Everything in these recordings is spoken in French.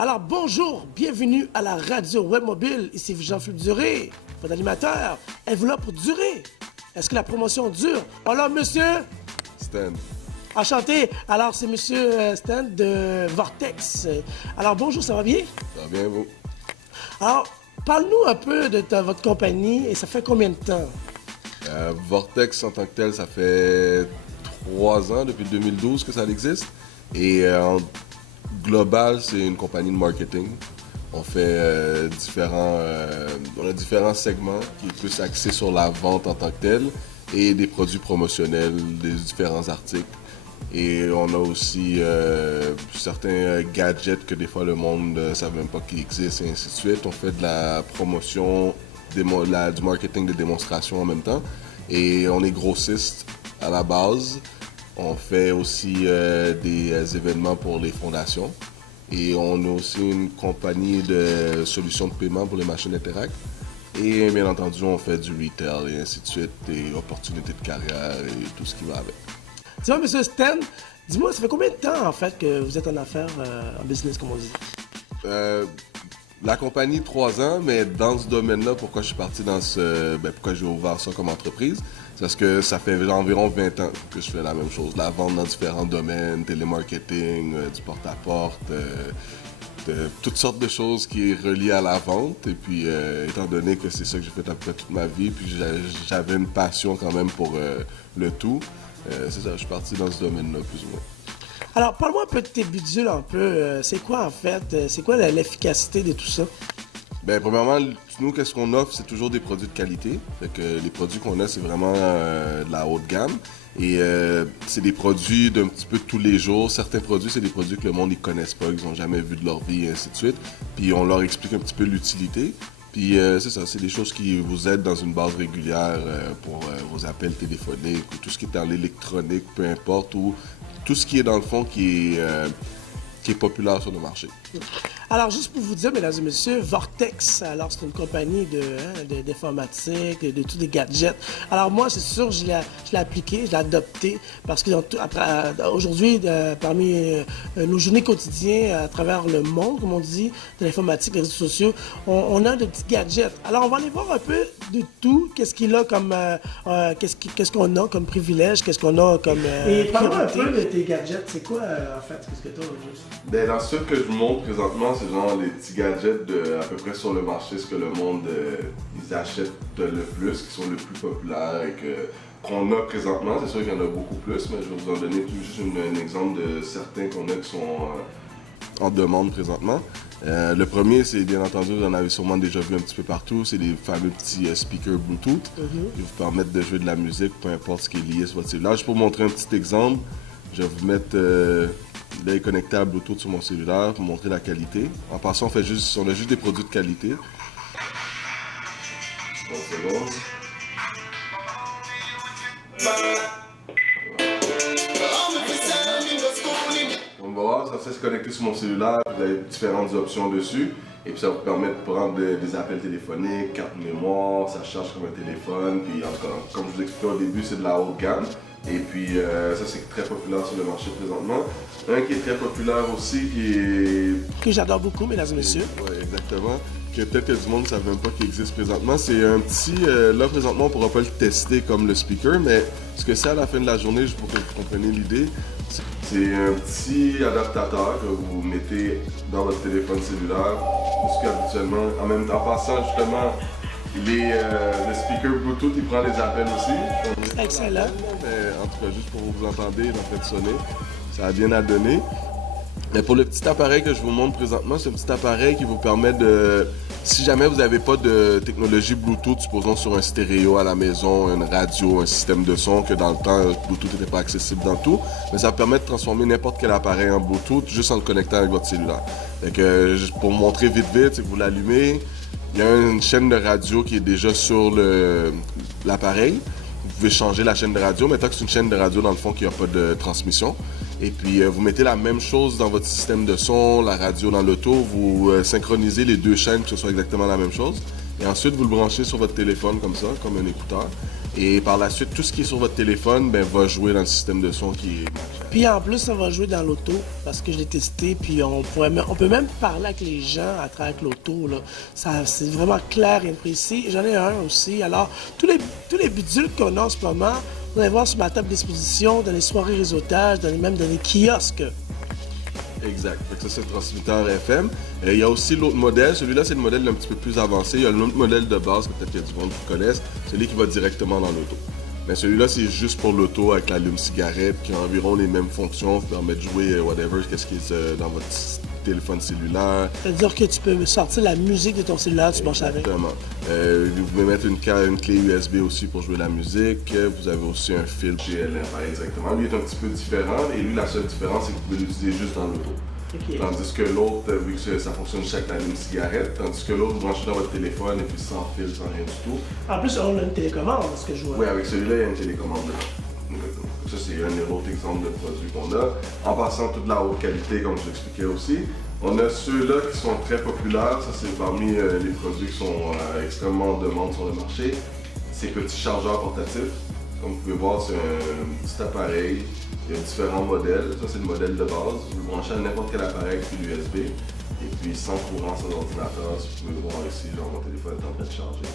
Alors bonjour, bienvenue à la radio web mobile. Ici Jean-Philippe Duré, votre animateur. Êtes-vous là pour durer? Est-ce que la promotion dure? Alors monsieur? Stan. Enchanté. Alors c'est monsieur Stan de Vortex. Alors bonjour, ça va bien? Ça va bien, vous? Alors, parle-nous un peu de votre compagnie et ça fait combien de temps? Vortex en tant que tel, ça fait 3 ans, depuis 2012 que ça existe. Et en global, c'est une compagnie de marketing. On fait on a différents segments qui sont plus axés sur la vente en tant que telle et des produits promotionnels, des différents articles. Et on a aussi certains gadgets que des fois le monde ne savait même pas qu'ils existent et ainsi de suite. On fait de la promotion, du marketing de démonstration en même temps. Et on est grossiste à la base. On fait aussi des événements pour les fondations. Et on a aussi une compagnie de solutions de paiement pour les machines Interact. Et bien entendu, on fait du retail et ainsi de suite, des opportunités de carrière et tout ce qui va avec. Dis-moi, monsieur Stan, dis-moi, ça fait combien de temps en fait que vous êtes en affaires, en business, comme on dit? La compagnie, 3 ans, mais dans ce domaine-là, pourquoi je suis parti pourquoi j'ai ouvert ça comme entreprise, c'est parce que ça fait environ 20 ans que je fais la même chose. La vente dans différents domaines, télémarketing, du porte-à-porte, toutes sortes de choses qui est reliées à la vente. Et puis, étant donné que c'est ça que j'ai fait à peu près toute ma vie, puis j'avais une passion quand même pour le tout, c'est ça, je suis parti dans ce domaine-là, plus ou moins. Alors, parle-moi un peu de tes bidules, un peu. C'est quoi, en fait? C'est quoi l'efficacité de tout ça? Bien, premièrement, nous, qu'est-ce qu'on offre? C'est toujours des produits de qualité. Fait que les produits qu'on a, c'est vraiment de la haute gamme. Et c'est des produits d'un petit peu tous les jours. Certains produits, c'est des produits que le monde ne connaissent pas, qu'ils n'ont jamais vu de leur vie, et ainsi de suite. Puis on leur explique un petit peu l'utilité. Puis c'est ça, c'est des choses qui vous aident dans une base régulière pour vos appels téléphoniques ou tout ce qui est dans l'électronique, peu importe, ou tout ce qui est dans le fond qui est populaire sur le marché. Alors, juste pour vous dire, mesdames et messieurs, Vortex, alors c'est une compagnie d'informatique, de tous les gadgets. Alors moi, c'est sûr, je l'ai appliqué, je l'ai adopté, parce que aujourd'hui, parmi nos journées quotidiennes à travers le monde, comme on dit, de l'informatique, des réseaux sociaux, on a de petits gadgets. Alors, on va aller voir un peu de tout, qu'est-ce qu'il a comme, qu'est-ce qu'on a comme privilège, qu'est-ce qu'on a comme Et parle-moi un peu de tes gadgets, c'est quoi en fait, qu'est-ce que tu as juste? Ben, dans ce que je vous montre présentement, c'est genre les petits gadgets à peu près sur le marché, ce que le monde ils achètent le plus, qui sont les plus populaires et qu'on a présentement. C'est sûr qu'il y en a beaucoup plus, mais je vais vous en donner juste un exemple de certains qu'on a qui sont en demande présentement. Le premier, c'est bien entendu, vous en avez sûrement déjà vu un petit peu partout, c'est les fameux petits speakers Bluetooth qui vous permettent de jouer de la musique, peu importe ce qui est lié sur votre cellulaire. Juste pour vous montrer un petit exemple, je vais vous mettre là, il est connecté à Bluetooth sur mon cellulaire pour montrer la qualité. En passant, on a juste des produits de qualité. Bon, c'est bon. On va voir, ça se connecter sur mon cellulaire. Vous avez différentes options dessus. Et puis ça vous permet de prendre des appels téléphoniques, carte mémoire, ça charge comme un téléphone. Puis en tout cas, comme je vous expliquais au début, c'est de la haute gamme. Et puis ça, c'est très populaire sur le marché présentement. Un qui est très populaire aussi, que j'adore beaucoup, mesdames et messieurs. Oui, exactement. Que peut-être que du monde ne savait même pas qu'il existe présentement. C'est un petit... là, présentement, on ne pourra pas le tester comme le speaker, mais ce que c'est à la fin de la journée, juste pour que vous compreniez l'idée, c'est un petit adaptateur que vous mettez dans votre téléphone cellulaire, parce qu'habituellement, en passant justement, le speaker Bluetooth, il prend les appels aussi. Excellent. Mais en tout cas, juste pour vous entendre, il est en train de sonner. Ça a bien à donner. Mais pour le petit appareil que je vous montre présentement, c'est un petit appareil qui vous permet de... Si jamais vous n'avez pas de technologie Bluetooth, supposons sur un stéréo à la maison, une radio, un système de son, que dans le temps, Bluetooth n'était pas accessible dans tout, mais ça permet de transformer n'importe quel appareil en Bluetooth juste en le connectant avec votre cellulaire. Donc, pour vous montrer vite, c'est que vous l'allumez, il y a une chaîne de radio qui est déjà sur l'appareil. Vous pouvez changer la chaîne de radio, mais tant que c'est une chaîne de radio dans le fond qui n'a pas de transmission. Et puis vous mettez la même chose dans votre système de son, la radio dans l'auto, vous synchronisez les deux chaînes pour que ce soit exactement la même chose. Et ensuite vous le branchez sur votre téléphone comme ça, comme un écouteur. Et par la suite, tout ce qui est sur votre téléphone va jouer dans le système de son qui est... Puis en plus, ça va jouer dans l'auto parce que je l'ai testé. Puis on peut même parler avec les gens à travers l'auto. Là. C'est vraiment clair et précis. J'en ai un aussi. Alors, tous les bidules qu'on a en ce moment, vous allez voir sur ma table d'exposition, dans les soirées réseautage, même dans les kiosques. Exact. Fait que ça, c'est le transmetteur FM. Il y a aussi l'autre modèle. Celui-là, c'est le modèle un petit peu plus avancé. Il y a l'autre modèle de base, que peut-être qu'il y a du monde qui connaissent, celui qui va directement dans l'auto. Mais celui-là, c'est juste pour l'auto avec l'allume-cigarette qui a environ les mêmes fonctions. Vous permet de jouer whatever, qu'est-ce qui est dans votre téléphone cellulaire. C'est-à-dire que tu peux sortir la musique de ton cellulaire, tu branches avec. Exactement. Vous pouvez mettre une clé USB aussi pour jouer la musique. Vous avez aussi un fil PLM directement. Lui est un petit peu différent et lui, la seule différence, c'est que vous pouvez l'utiliser juste dans l'auto. Okay. Tandis que l'autre, vu que ça fonctionne chaque année une cigarette, tandis que l'autre, vous branchez dans votre téléphone et puis sans fil, sans rien du tout. En plus, on a une télécommande, ce que je vois. Oui, avec celui-là, il y a une télécommande dedans. Ça, c'est un autre exemple de produit qu'on a. En passant, toute la haute qualité, comme je l'expliquais aussi. On a ceux-là qui sont très populaires. Ça, c'est parmi les produits qui sont extrêmement en demande sur le marché. Ces petits chargeurs portatifs. Comme vous pouvez voir, c'est un petit appareil. Il y a différents modèles. Ça, c'est le modèle de base. Vous le branchez à n'importe quel appareil avec l'USB. Et puis, sans courant sur l'ordinateur, si vous pouvez le voir ici, genre mon téléphone est en train de charger.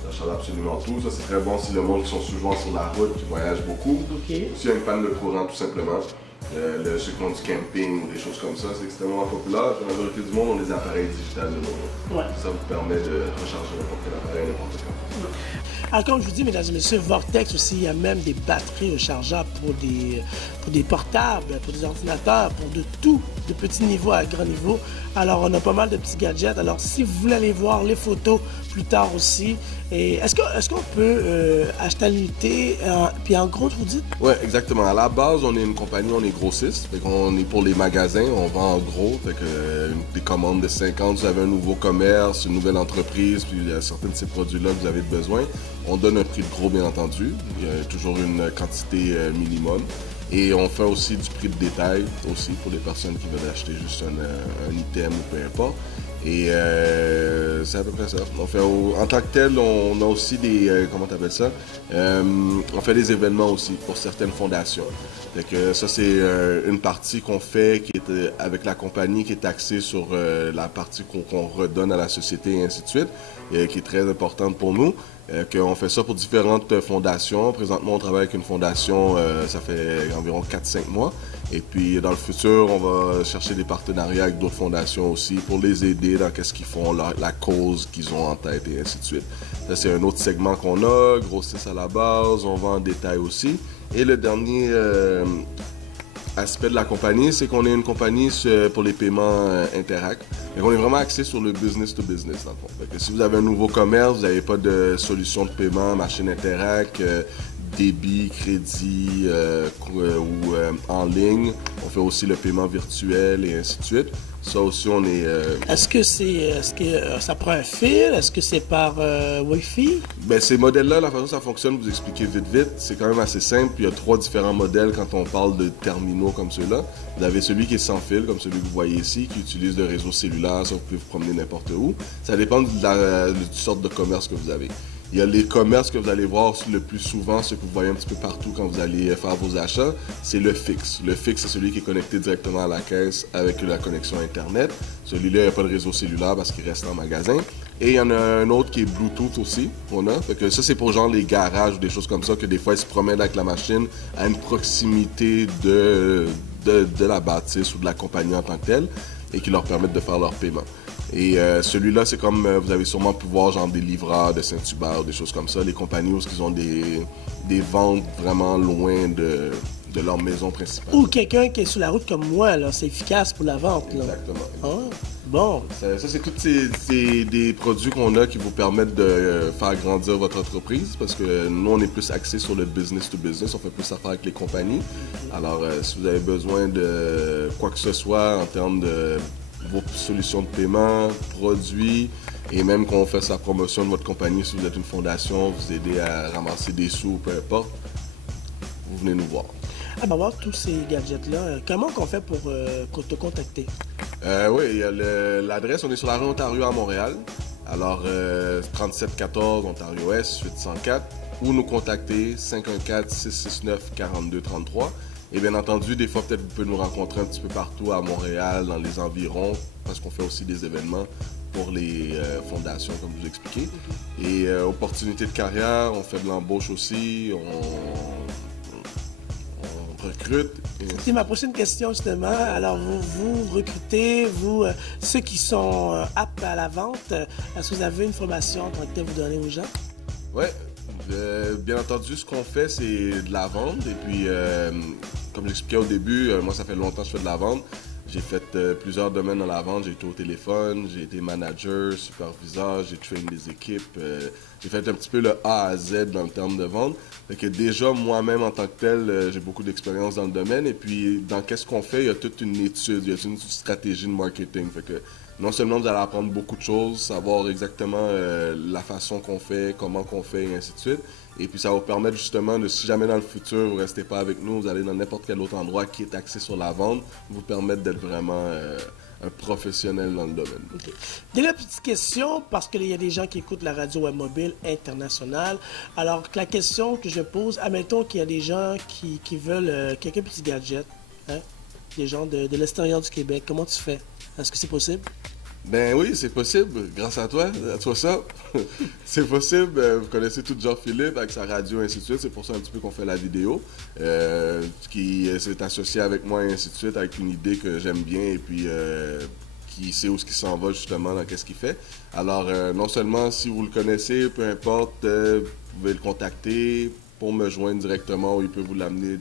Ça charge absolument tout. Ça, c'est très bon si le monde qui sont souvent sur la route, qui voyagent beaucoup. Okay. S'il y a une panne de courant, tout simplement. Ceux qui ont du camping ou des choses comme ça, c'est extrêmement populaire. La majorité du monde ont des appareils digitales de l'auto. Ouais. Ça vous permet de recharger n'importe quel appareil, n'importe quand. Alors, comme je vous dis, mesdames et messieurs, Vortex aussi, il y a même des batteries rechargeables pour des portables, pour des ordinateurs, pour de tout, de petit niveau à grand niveau. Alors, on a pas mal de petits gadgets. Alors, si vous voulez aller voir les photos plus tard aussi, est-ce qu'on peut acheter à l'unité, puis en gros, vous dites? Oui, exactement. À la base, on est une compagnie, on est grossiste. Fait qu'on est pour les magasins, on vend en gros. Fait que des commandes de 50, vous avez un nouveau commerce, une nouvelle entreprise, puis il y a certains de ces produits-là que vous avez besoin. On donne un prix de gros, bien entendu. Il y a toujours une quantité minimum. Et on fait aussi du prix de détail aussi pour les personnes qui veulent acheter juste un item ou peu importe. Et c'est à peu près ça. On fait en tant que tel, on a aussi des... comment t'appelles ça? On fait des événements aussi pour certaines fondations. Fait que ça, c'est une partie qu'on fait qui est avec la compagnie qui est axée sur la partie qu'on redonne à la société et ainsi de suite, et qui est très importante pour nous. Qu'on fait ça pour différentes fondations. Présentement, on travaille avec une fondation, ça fait environ 4-5 mois. Et puis, dans le futur, on va chercher des partenariats avec d'autres fondations aussi pour les aider dans qu'est-ce qu'ils font, la cause qu'ils ont en tête et ainsi de suite. Ça, c'est un autre segment qu'on a, grossiste à la base, on vend en détail aussi. Et le dernier aspect de la compagnie, c'est qu'on est une compagnie pour les paiements Interact. Et on est vraiment axé sur le business to business, dans le fond. Fait que si vous avez un nouveau commerce, vous n'avez pas de solution de paiement, machine Interact, débit, crédit ou en ligne. On fait aussi le paiement virtuel et ainsi de suite. Ça aussi, on est... Est-ce que ça prend un fil? Est-ce que c'est par Wi-Fi? Ben, ces modèles-là, la façon dont ça fonctionne, vous expliquez vite, c'est quand même assez simple. Il y a 3 différents modèles quand on parle de terminaux comme ceux-là. Vous avez celui qui est sans fil, comme celui que vous voyez ici, qui utilise le réseau cellulaire, ça vous pouvez vous promener n'importe où. Ça dépend de la sorte de commerce que vous avez. Il y a les commerces que vous allez voir le plus souvent, ceux que vous voyez un petit peu partout quand vous allez faire vos achats, c'est le fixe. Le fixe, c'est celui qui est connecté directement à la caisse avec la connexion Internet. Celui-là, il n'y a pas de réseau cellulaire parce qu'il reste en magasin. Et il y en a un autre qui est Bluetooth aussi, qu'on a. Fait que ça, c'est pour genre les garages ou des choses comme ça, que des fois, ils se promènent avec la machine à une proximité de la bâtisse ou de la compagnie en tant que telle et qui leur permettent de faire leur paiement. Et celui-là, c'est comme vous avez sûrement pu voir genre des livreurs de Saint-Hubert, des choses comme ça, les compagnies où ils ont des ventes vraiment loin de leur maison principale. Ou quelqu'un qui est sur la route comme moi, là, c'est efficace pour la vente. Là. Exactement. Ah, bon. Ça, c'est tous des produits qu'on a qui vous permettent de faire grandir votre entreprise parce que nous, on est plus axé sur le business to business, on fait plus affaire avec les compagnies. Alors, si vous avez besoin de quoi que ce soit en termes de vos solutions de paiement, produits, et même quand on fait sa promotion de votre compagnie, si vous êtes une fondation, vous aidez à ramasser des sous, peu importe, vous venez nous voir. Ah, ben, voir tous ces gadgets-là, comment qu'on fait pour te contacter? Oui, il y a l'adresse, on est sur la rue Ontario à Montréal. Alors, 3714 Ontario-Est, 804. ou nous contacter 514-669-4233. Et bien entendu, des fois, peut-être vous pouvez nous rencontrer un petit peu partout à Montréal, dans les environs, parce qu'on fait aussi des événements pour les fondations, comme je vous expliqué. Et opportunités de carrière, on fait de l'embauche aussi, on recrute. C'est ma prochaine question, justement. Alors, vous recrutez, ceux qui sont aptes à la vente, est-ce que vous avez une formation en tant que telle vous donner aux gens? Oui, bien entendu, ce qu'on fait, c'est de la vente. Et puis, comme j'expliquais au début, moi, ça fait longtemps que je fais de la vente. J'ai fait plusieurs domaines dans la vente. J'ai été au téléphone, j'ai été manager, superviseur, j'ai traîné des équipes. J'ai fait un petit peu le A à Z dans le terme de vente. Fait que déjà, moi-même, en tant que tel, j'ai beaucoup d'expérience dans le domaine. Et puis, dans qu'est-ce qu'on fait, il y a toute une étude, il y a toute une stratégie de marketing. Fait que non seulement vous allez apprendre beaucoup de choses, savoir exactement la façon qu'on fait, comment qu'on fait, et ainsi de suite. Et puis, ça va vous permettre justement de, si jamais dans le futur, vous ne restez pas avec nous, vous allez dans n'importe quel autre endroit qui est axé sur la vente, vous permettre d'être vraiment un professionnel dans le domaine. Okay. Dernière petite question, parce qu'il y a des gens qui écoutent la radio web mobile internationale. Alors, la question que je pose, admettons qu'il y a des gens qui veulent quelques petits gadgets, hein? Des gens de l'extérieur du Québec, comment tu fais? Est-ce que c'est possible? Ben oui, c'est possible, grâce à toi ça. C'est possible, vous connaissez tout Jean-Philippe avec sa radio et ainsi de suite, c'est pour ça un petit peu qu'on fait la vidéo, qui s'est associé avec moi et ainsi de suite, avec une idée que j'aime bien et puis qui sait où ce qui s'en va justement dans qu'est-ce qu'il fait. Alors, non seulement si vous le connaissez, peu importe, vous pouvez le contacter pour me joindre directement ou il peut vous l'amener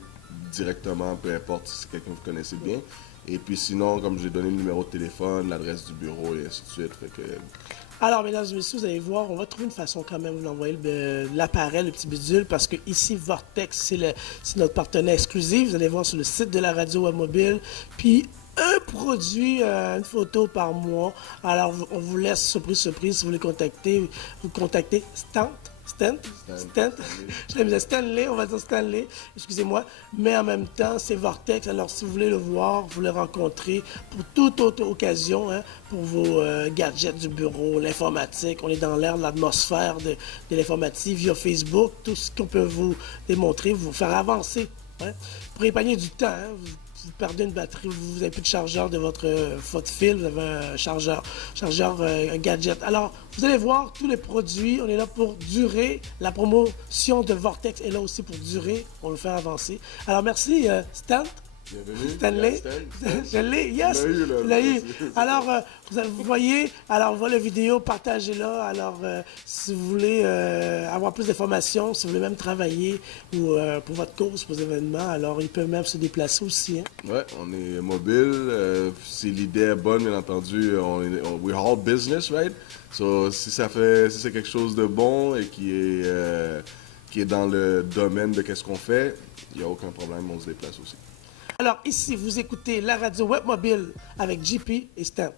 directement, peu importe si c'est quelqu'un que vous connaissez bien. Et puis sinon, comme j'ai donné le numéro de téléphone, l'adresse du bureau et ainsi de suite. Fait que... Alors, mesdames et messieurs, vous allez voir, on va trouver une façon quand même d'envoyer l'appareil, le petit bidule, parce que ici, Vortex, c'est notre partenaire exclusif. Vous allez voir sur le site de la radio web mobile. Puis, un produit, une photo par mois. Alors, on vous laisse surprise, si vous voulez contacter, vous contactez Stant. Je l'aime Stanley, on va dire Stanley, excusez-moi, mais en même temps, c'est Vortex. Alors, si vous voulez le voir, vous le rencontrer pour toute autre occasion, hein, pour vos gadgets du bureau, l'informatique, on est dans l'air de l'atmosphère de l'informatique via Facebook, tout ce qu'on peut vous démontrer, vous faire avancer, hein, pour épargner du temps. Hein, vous perdez une batterie, vous n'avez plus de chargeur de votre fil, vous avez un chargeur, un gadget. Alors, vous allez voir tous les produits, on est là pour durer. La promotion de Vortex est là aussi pour durer, on le fait avancer. Alors, merci Stan. Bienvenue. Stanley. Je l'ai, yes. Tu l'as eu. Alors, vous voyez, alors, voilà la vidéo, partagez-la. Alors, si vous voulez avoir plus d'informations, si vous voulez même travailler ou pour votre cause, pour vos événements, alors, ils peuvent même se déplacer aussi. Hein. Ouais, on est mobile. Si l'idée est bonne, bien entendu, we're all business, right? So, si c'est quelque chose de bon et qui est dans le domaine de qu'est-ce qu'on fait, il n'y a aucun problème, on se déplace aussi. Alors ici, vous écoutez la radio web mobile avec JP et Stan.